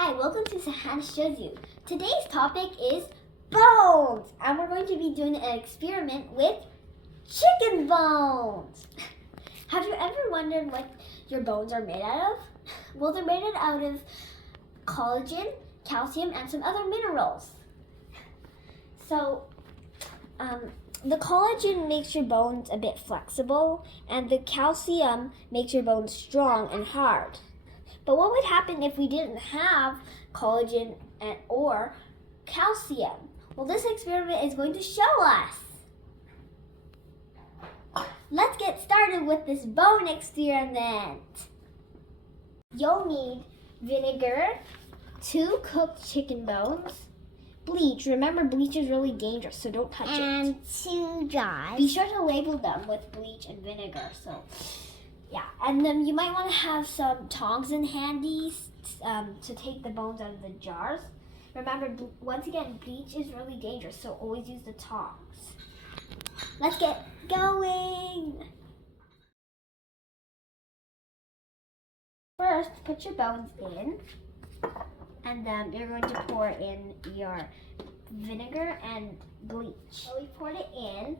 Hi, welcome to Sahana Shows You. Today's topic is bones, and we're going to be doing an experiment with chicken bones. Have you ever wondered what your bones are made out of? Well, they're made out of collagen, calcium, and some other minerals. So, the collagen makes your bones a bit flexible, and the calcium makes your bones strong and hard. But what would happen if we didn't have collagen or calcium? Well, this experiment is going to show us. Let's get started with this bone experiment. You'll need vinegar, 2 cooked chicken bones, bleach. Remember, bleach is really dangerous, so don't touch it. And 2 jars. Be sure to label them with bleach and vinegar. Yeah, and then you might want to have some tongs in handy to take the bones out of the jars. Remember, once again, bleach is really dangerous, so always use the tongs. Let's get going. First, put your bones in, and then you're going to pour in your vinegar and bleach. So we poured it in,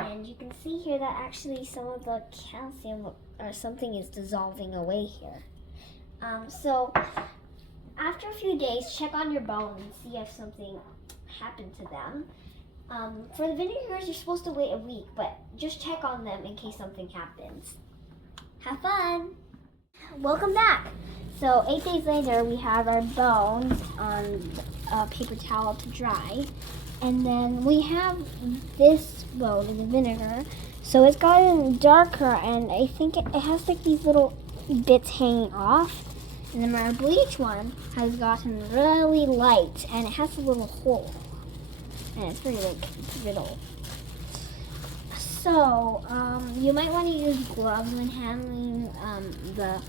and you can see here that actually some of the calcium or something is dissolving away here. So after a few days, check on your bones and see if something happened to them. For the vinegars, you're supposed to wait a week, but just check on them in case something happens. Have fun! Welcome back! So 8 days later, we have our bones on a paper towel to dry. And then we have this bone in the vinegar. So it's gotten darker, and I think it has like these little bits hanging off. And then our bleach one has gotten really light, and it has a little hole. And it's very brittle. So you might want to use gloves when handling the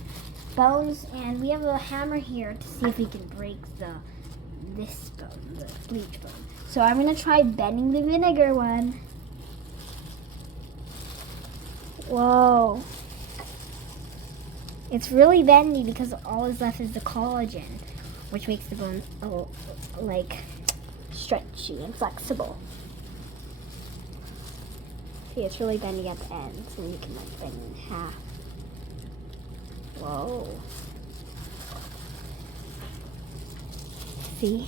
bones, and we have a hammer here to see if we can break this bone, the bleach bone. So I'm gonna try bending the vinegar one. Whoa. It's really bendy because all is left is the collagen, which makes the bone like stretchy and flexible. See, it's really bendy at the end, so you can like bend it in half. Whoa. See?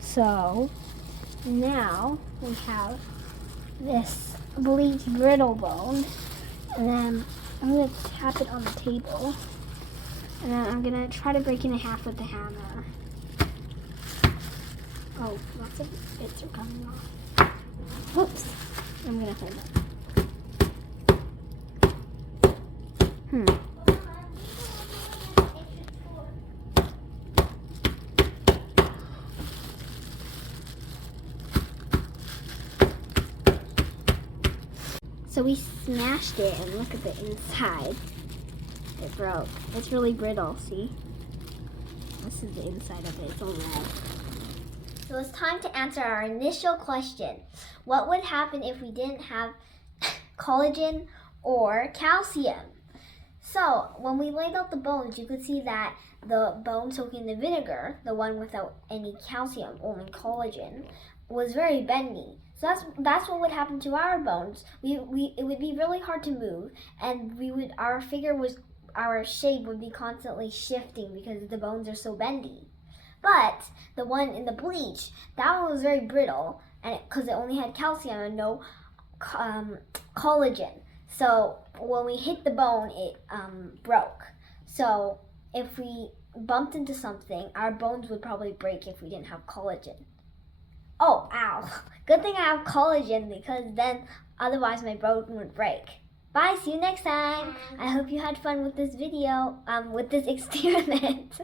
So now we have this bleach brittle bone, and then I'm going to tap it on the table, and then I'm going to try to break it in half with the hammer. Oh, lots of bits are coming off. Whoops. I'm going to hold it. So we smashed it, and look at the inside. It broke. It's really brittle, see? This is the inside of it. It's all red. So it's time to answer our initial question. What would happen if we didn't have collagen or calcium? So when we laid out the bones, you could see that the bone soaked in the vinegar, the one without any calcium, only collagen, was very bendy. So that's what would happen to our bones. It would be really hard to move, and our shape would be constantly shifting because the bones are so bendy. But the one in the bleach, that one was very brittle, and because it only had calcium and no collagen. So when we hit the bone, it broke. So if we bumped into something, our bones would probably break if we didn't have collagen. Oh, ow. Good thing I have collagen, because then otherwise my bone would break. Bye, see you next time. I hope you had fun with this video, with this experiment.